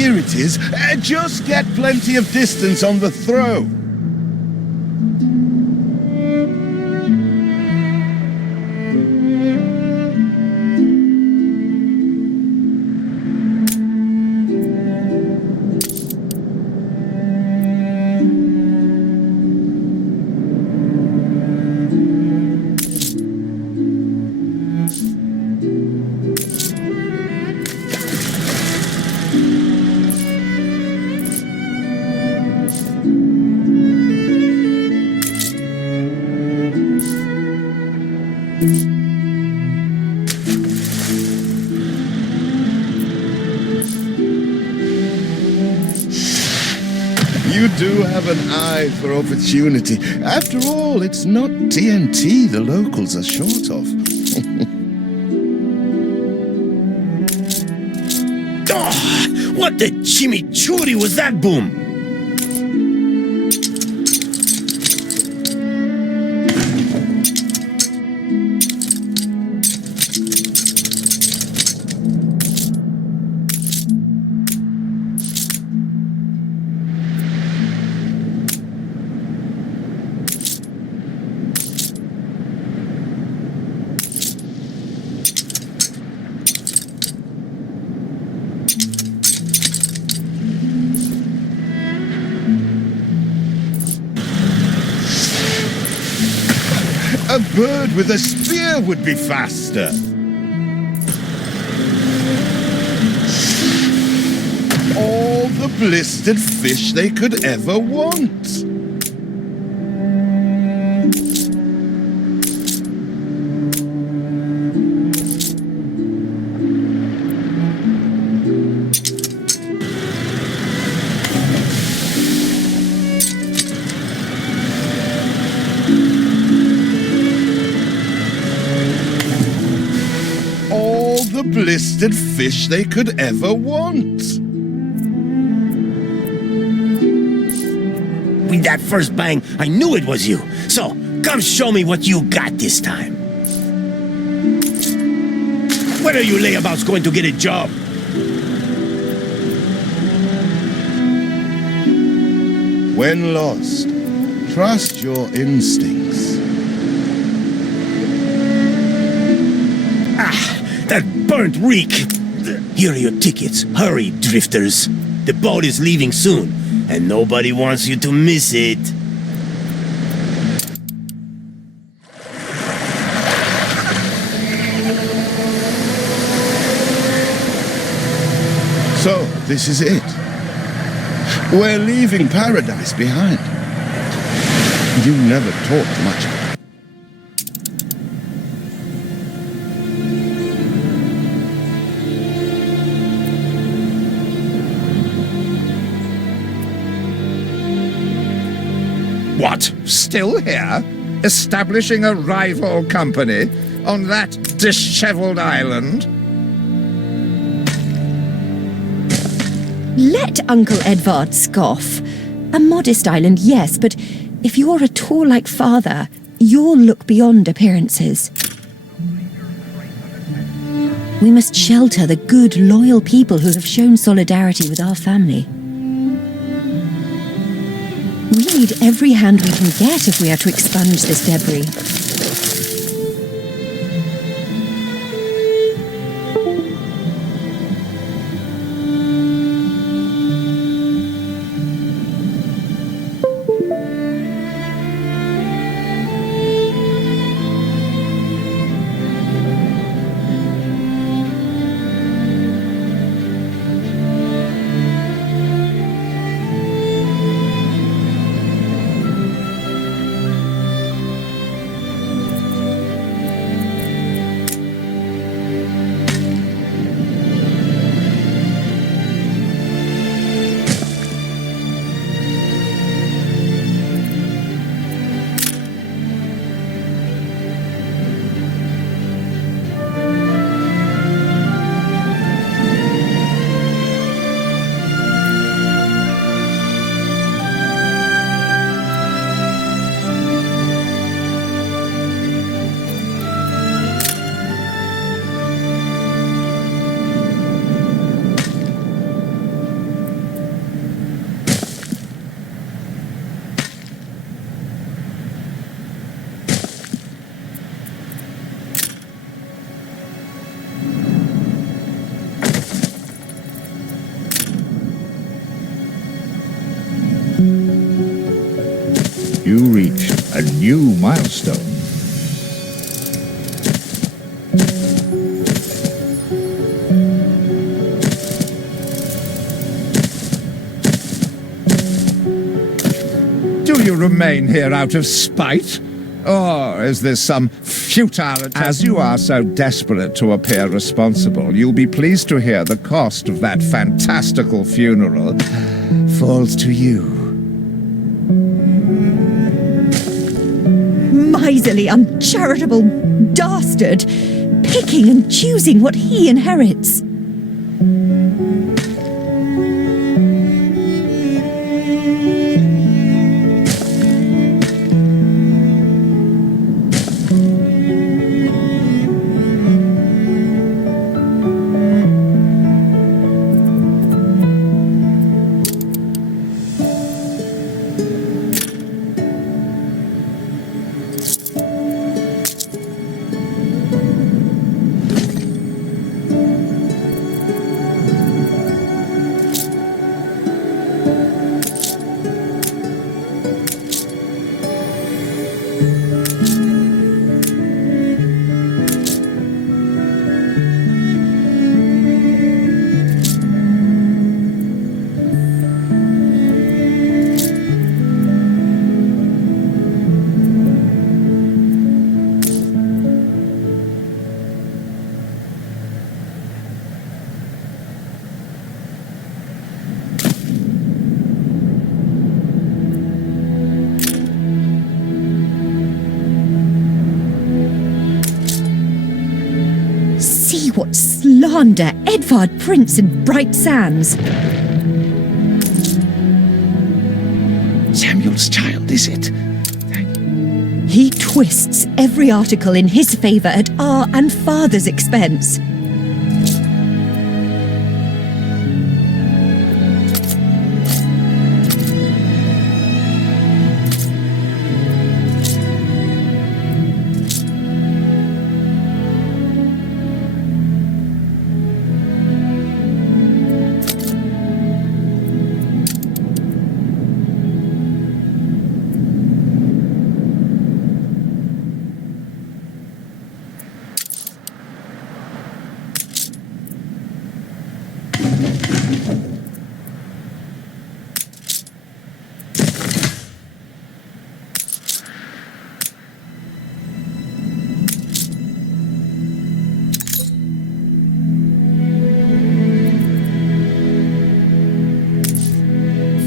Here it is. Just get plenty of distance on the throw. You do have an eye for opportunity. After all, it's not TNT the locals are short of. Oh, what the chimichurri was that boom? A bird with a spear would be faster. All the blistered fish they could ever want. The blistered fish they could ever want. With that first bang, I knew it was you. So, come show me what you got this time. When are you layabouts going to get a job? When lost, trust your instincts. That burnt reek! Here are your tickets. Hurry, drifters. The boat is leaving soon, and nobody wants you to miss it. So, this is it. We're leaving paradise behind. You never talked much. What? Still here? Establishing a rival company on that disheveled island? Let Uncle Edvard scoff. A modest island, yes, but if you're at all like father, you'll look beyond appearances. We must shelter the good, loyal people who have shown solidarity with our family. We need every hand we can get if we are to expunge this debris. a new milestone. Do you remain here out of spite? Or is this some futile attempt? As you are so desperate to appear responsible, you'll be pleased to hear the cost of that fantastical funeral falls to you. Miserly, uncharitable dastard, picking and choosing what he inherits. What slander Edvard prints in bright sands. Samuel's child, is it? He twists every article in his favour at our and father's expense.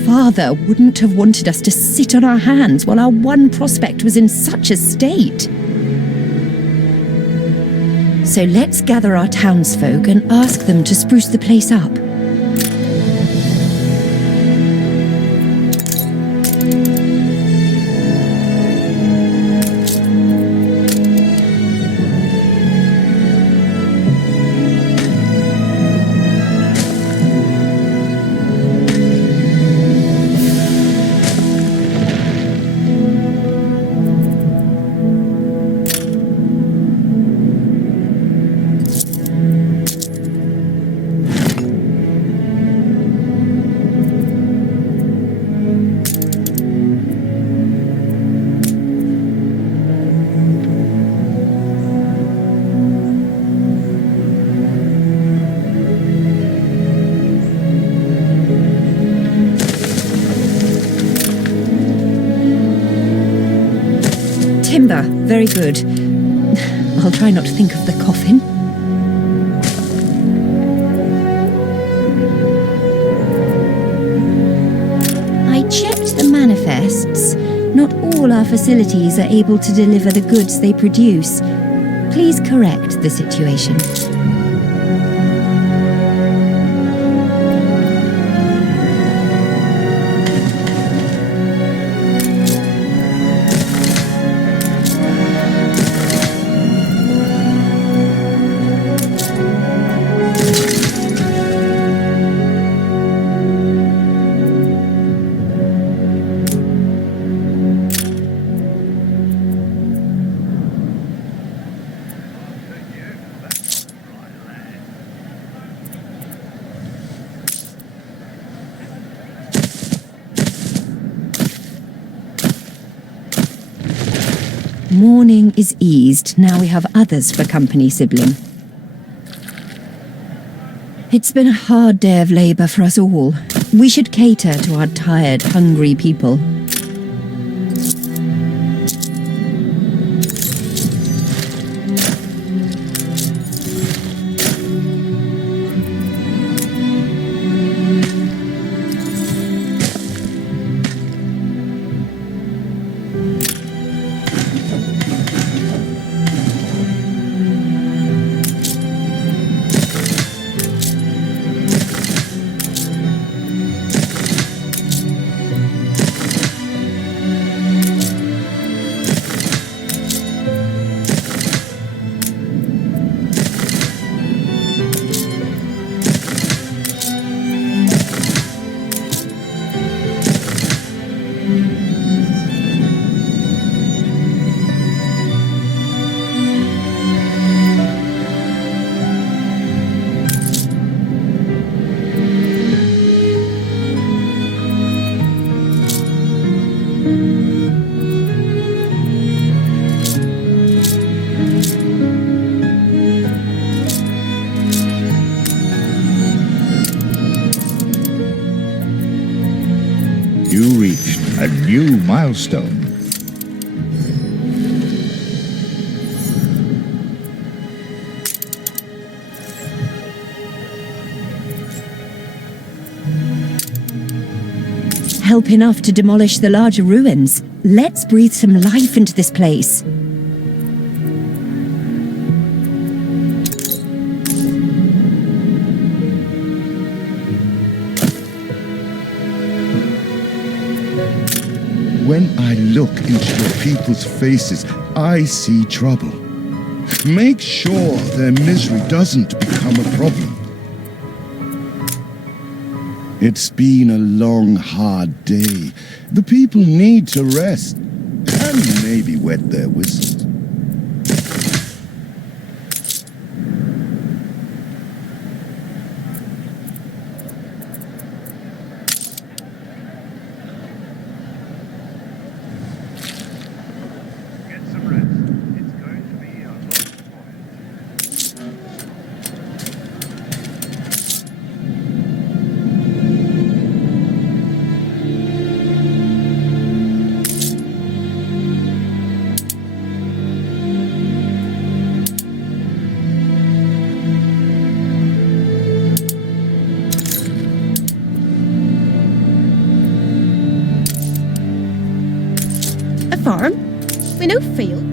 Father wouldn't have wanted us to sit on our hands while our one prospect was in such a state. So let's gather our townsfolk and ask them to spruce the place up. Timber, very good. I'll try not to think of the coffin. I checked the manifests. Not all our facilities are able to deliver the goods they produce. Please correct the situation. Mourning is eased. Now we have others for company, sibling. It's been a hard day of labor for us all. We should cater to our tired, hungry people. You reached a new milestone. Help enough to demolish the larger ruins. Let's breathe some life into this place. When I look into your people's faces, I see trouble. Make sure their misery doesn't become a problem. It's been a long, hard day. The people need to rest and maybe wet their whistles. Farm? We no field.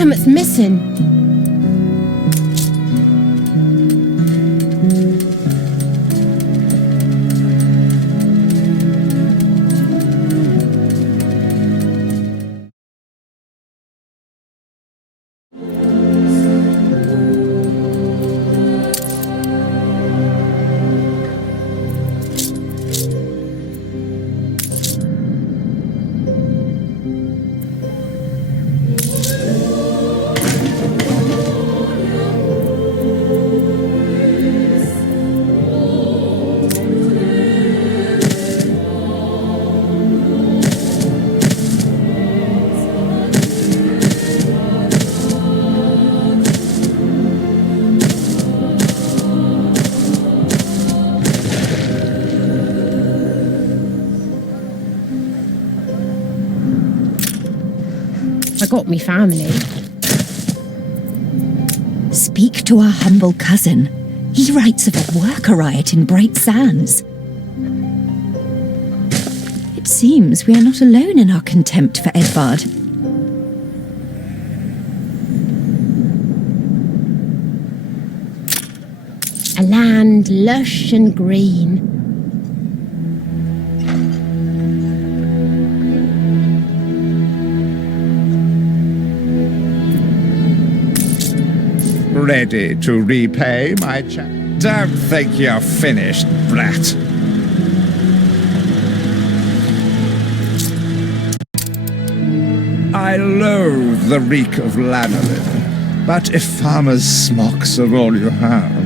Something's missing. I got me family. Speak to our humble cousin. He writes of a worker riot in Bright Sands. It seems we are not alone in our contempt for Edvard. A land lush and green. Ready to repay, my chap? Don't think you're finished, brat. I loathe the reek of lanolin, but if farmers' smocks are all you have...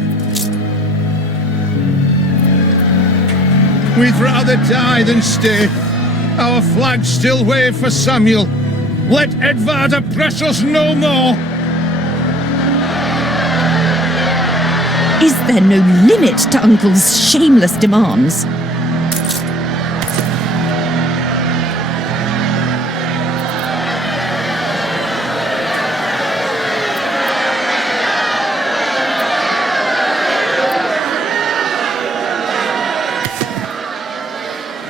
We'd rather die than stay. Our flags still wave for Samuel. Let Edvard oppress us no more! Is there no limit to Uncle's shameless demands?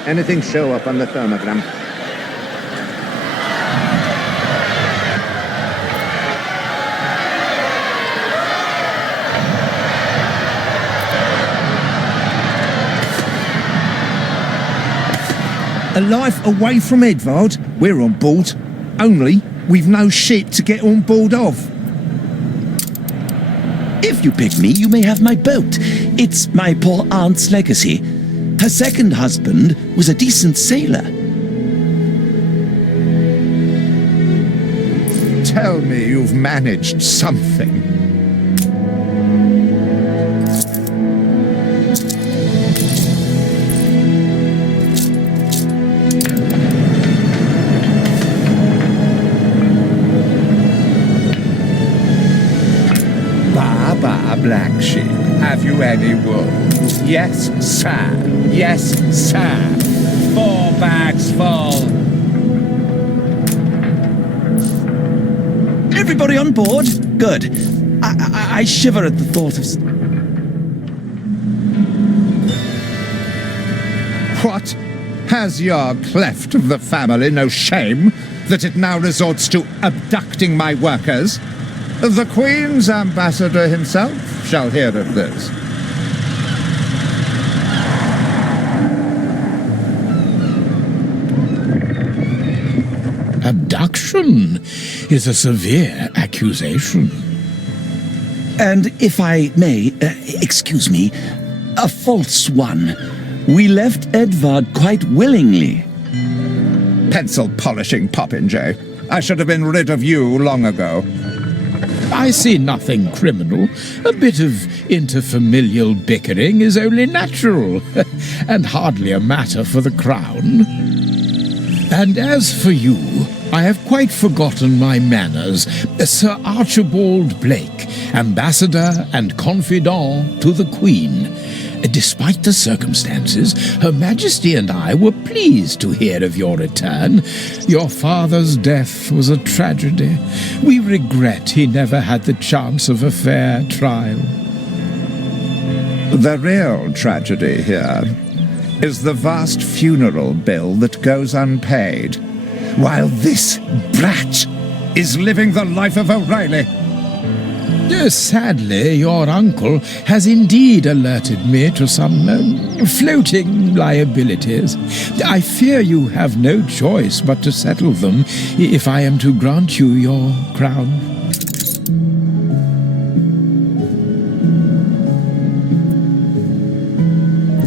Anything show up on the thermogram? A life away from Edvard, we're on board. Only, we've no ship to get on board of. If you pick me, you may have my boat. It's my poor aunt's legacy. Her second husband was a decent sailor. Tell me you've managed something. Black sheep, have you any wool? Yes, sir. Yes, sir. 4 bags full. Everybody on board? Good. I shiver at the thought of... What? Has your cleft of the family no shame that it now resorts to abducting my workers? The Queen's ambassador himself shall hear of this. Abduction is a severe accusation. And if I may, excuse me, a false one. We left Edvard quite willingly. Pencil polishing popinjay. I should have been rid of you long ago. I see nothing criminal. A bit of interfamilial bickering is only natural, and hardly a matter for the crown. And as for you, I have quite forgotten my manners. Sir Archibald Blake, ambassador and confidant to the Queen. Despite the circumstances, Her Majesty and I were pleased to hear of your return. Your father's death was a tragedy. We regret he never had the chance of a fair trial. The real tragedy here is the vast funeral bill that goes unpaid, while this brat is living the life of O'Reilly. Sadly, your uncle has indeed alerted me to some floating liabilities. I fear you have no choice but to settle them if I am to grant you your crown.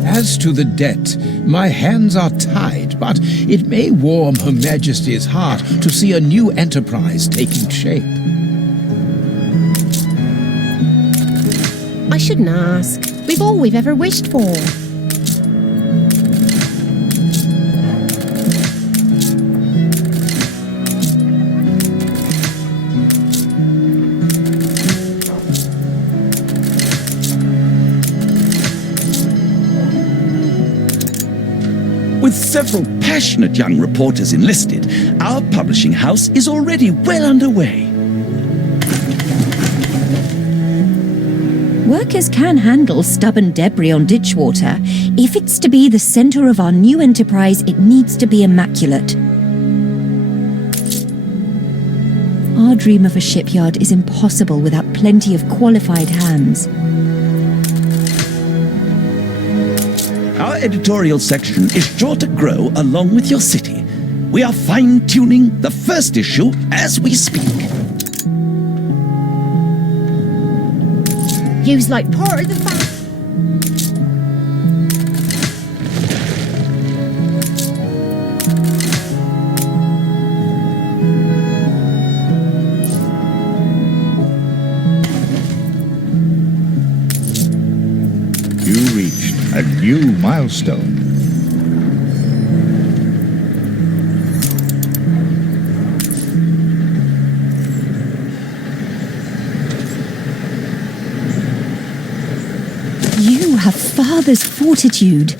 As to the debt, my hands are tied, but it may warm Her Majesty's heart to see a new enterprise taking shape. I shouldn't ask. We've all we've ever wished for. With several passionate young reporters enlisted, our publishing house is already well underway. Workers can handle stubborn debris on ditchwater. If it's to be the center of our new enterprise, it needs to be immaculate. Our dream of a shipyard is impossible without plenty of qualified hands. Our editorial section is sure to grow along with your city. We are fine-tuning the first issue as we speak. You's like part of the family. You reached a new milestone. You have father's fortitude.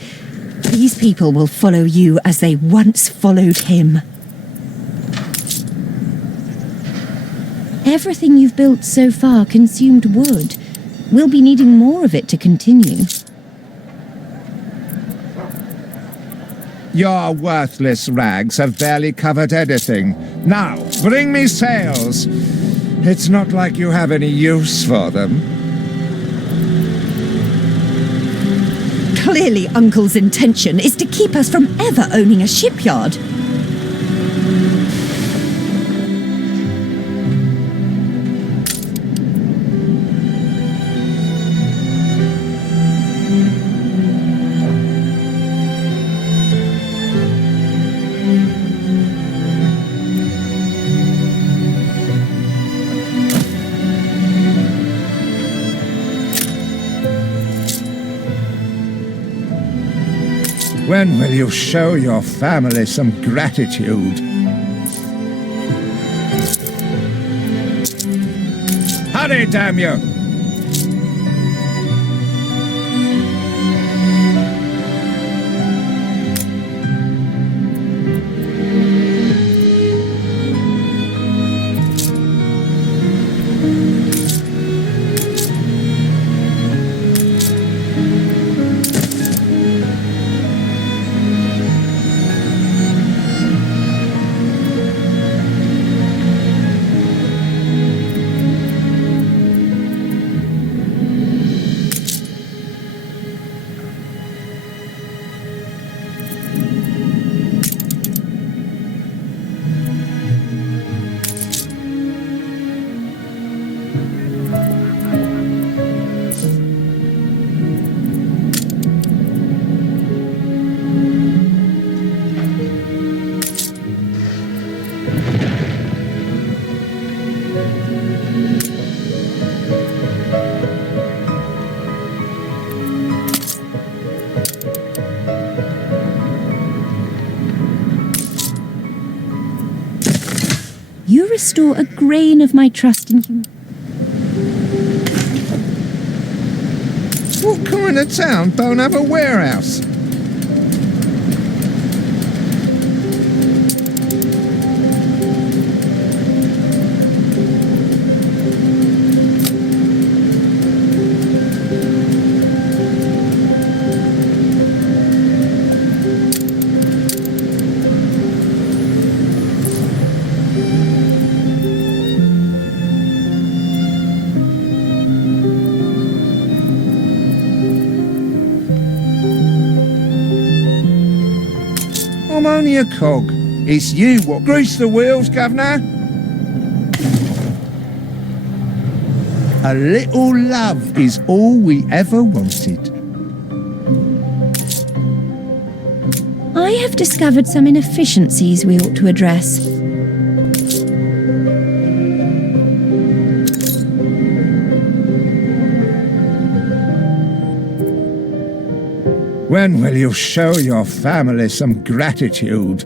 These people will follow you as they once followed him. Everything you've built so far consumed wood. We'll be needing more of it to continue. Your worthless rags have barely covered anything. Now, bring me sails. It's not like you have any use for them. Clearly, Uncle's intention is to keep us from ever owning a shipyard. When will you show your family some gratitude? Hurry, damn you! You restore a grain of my trust in you. What kind of town don't have a warehouse? I'm only a cog. It's you what grease the wheels, Governor. A little love is all we ever wanted. I have discovered some inefficiencies we ought to address. When will you show your family some gratitude?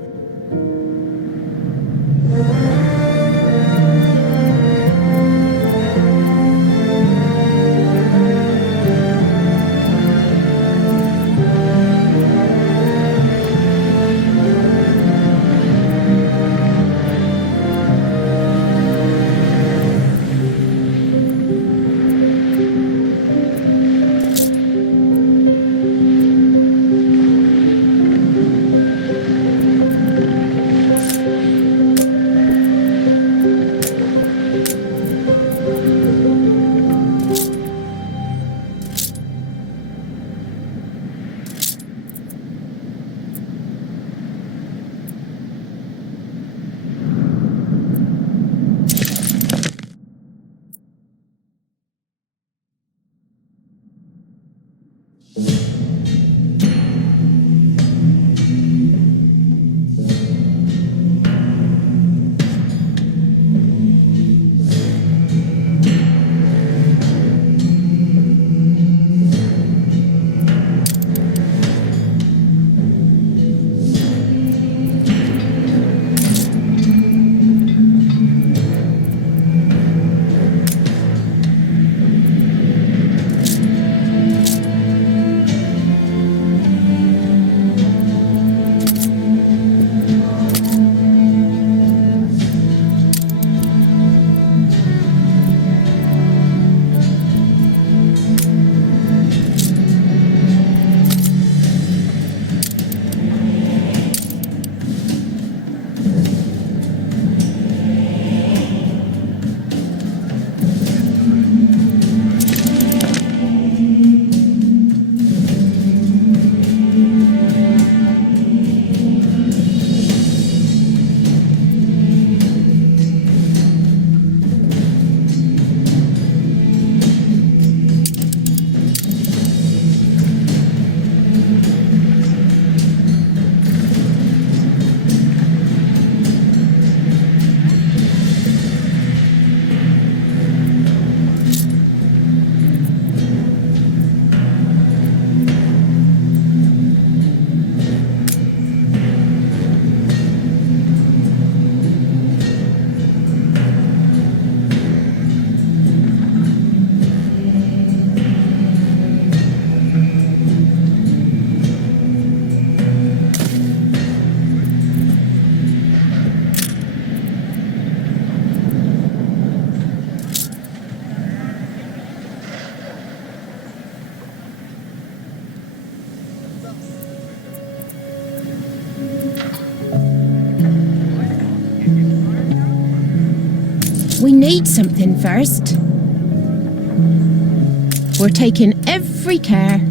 We need something first. We're taking every care.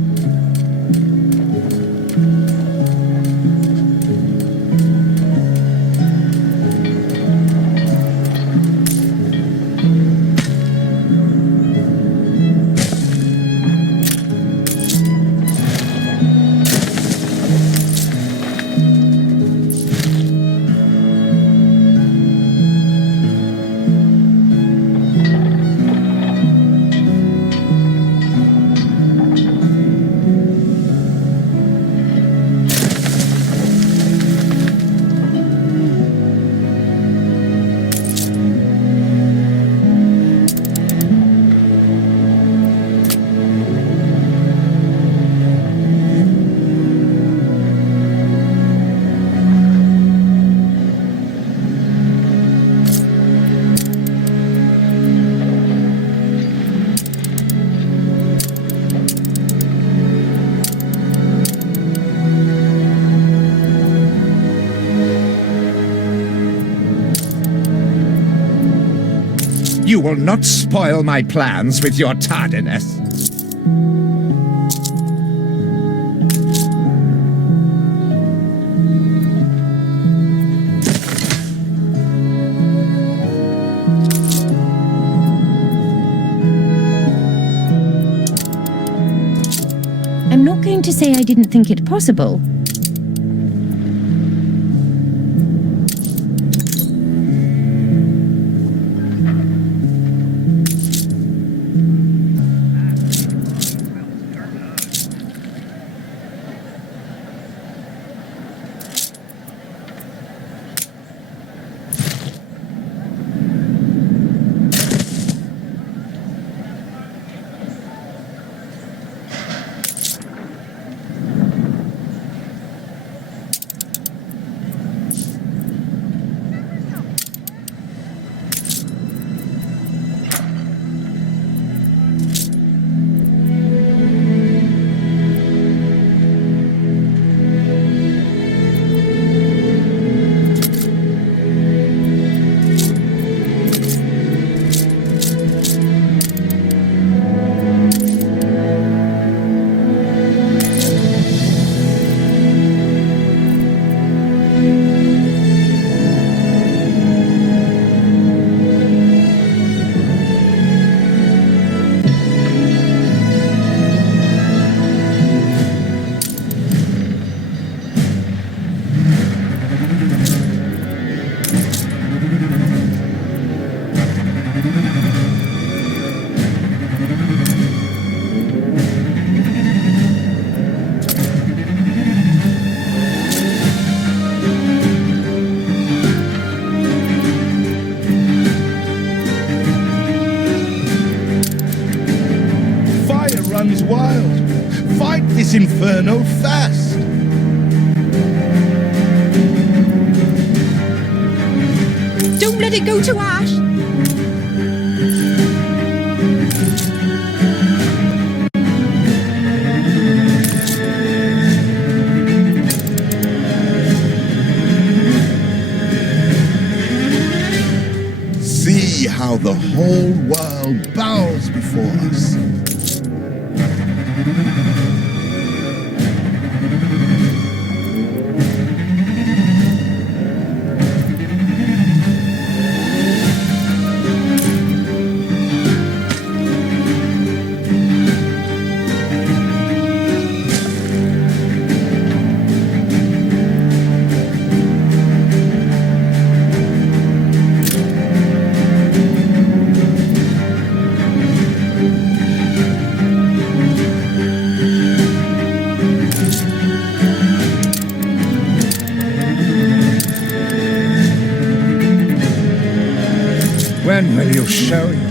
You will not spoil my plans with your tardiness. to say I didn't think it possible. Runs wild. Fight this inferno fast. Don't let it go to ash. See how the whole world bows before us. When will you show you?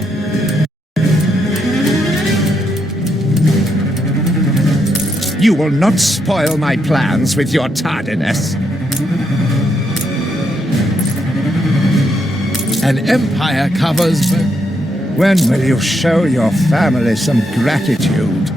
You will not spoil my plans with your tardiness. An empire covers... When will you show your family some gratitude?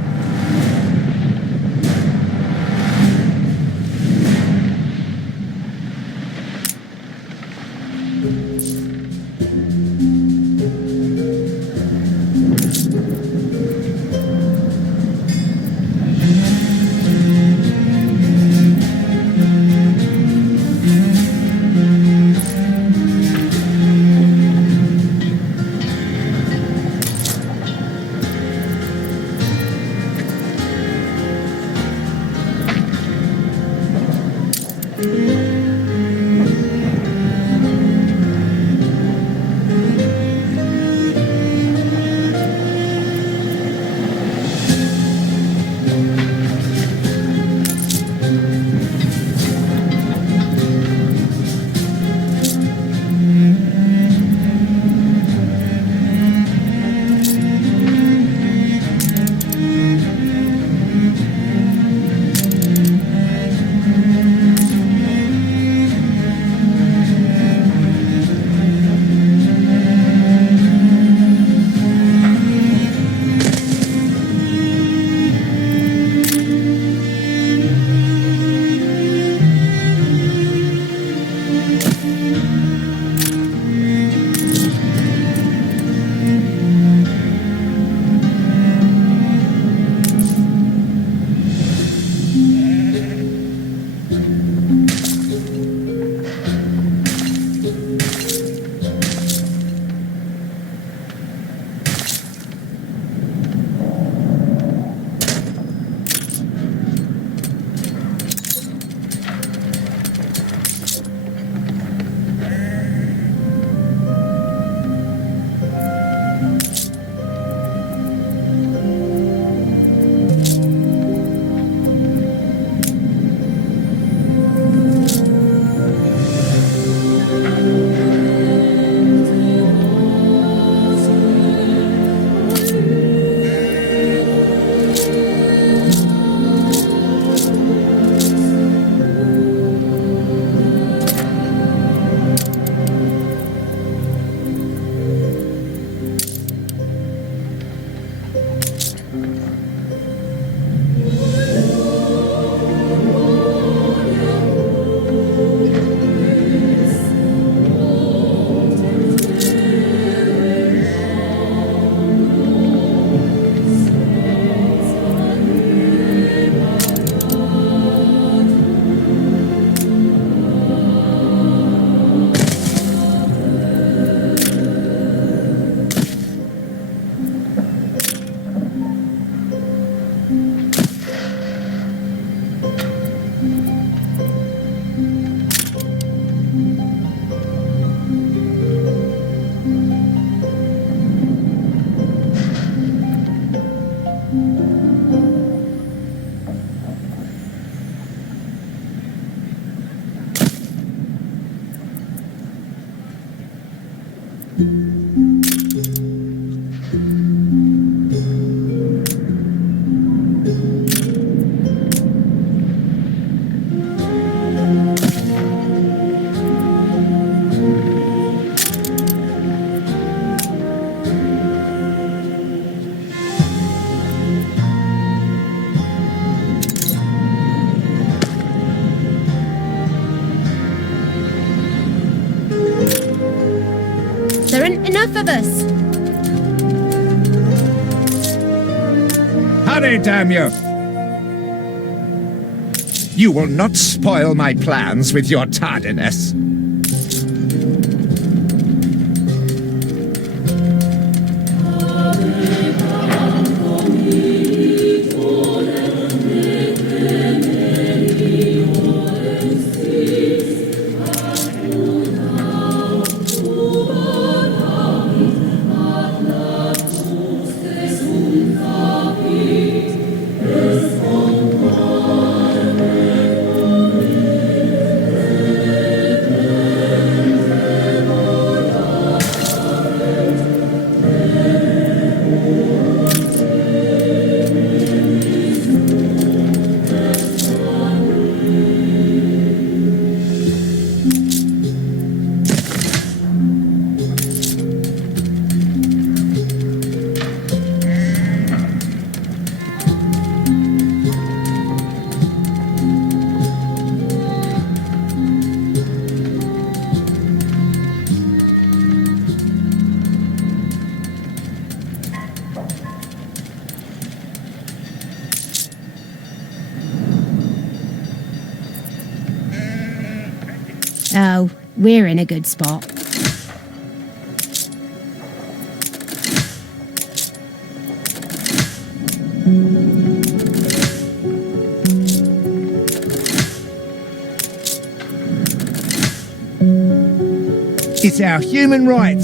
There aren't enough of us. Hurry, damn you! You will not spoil my plans with your tardiness. Oh, we're in a good spot. It's our human right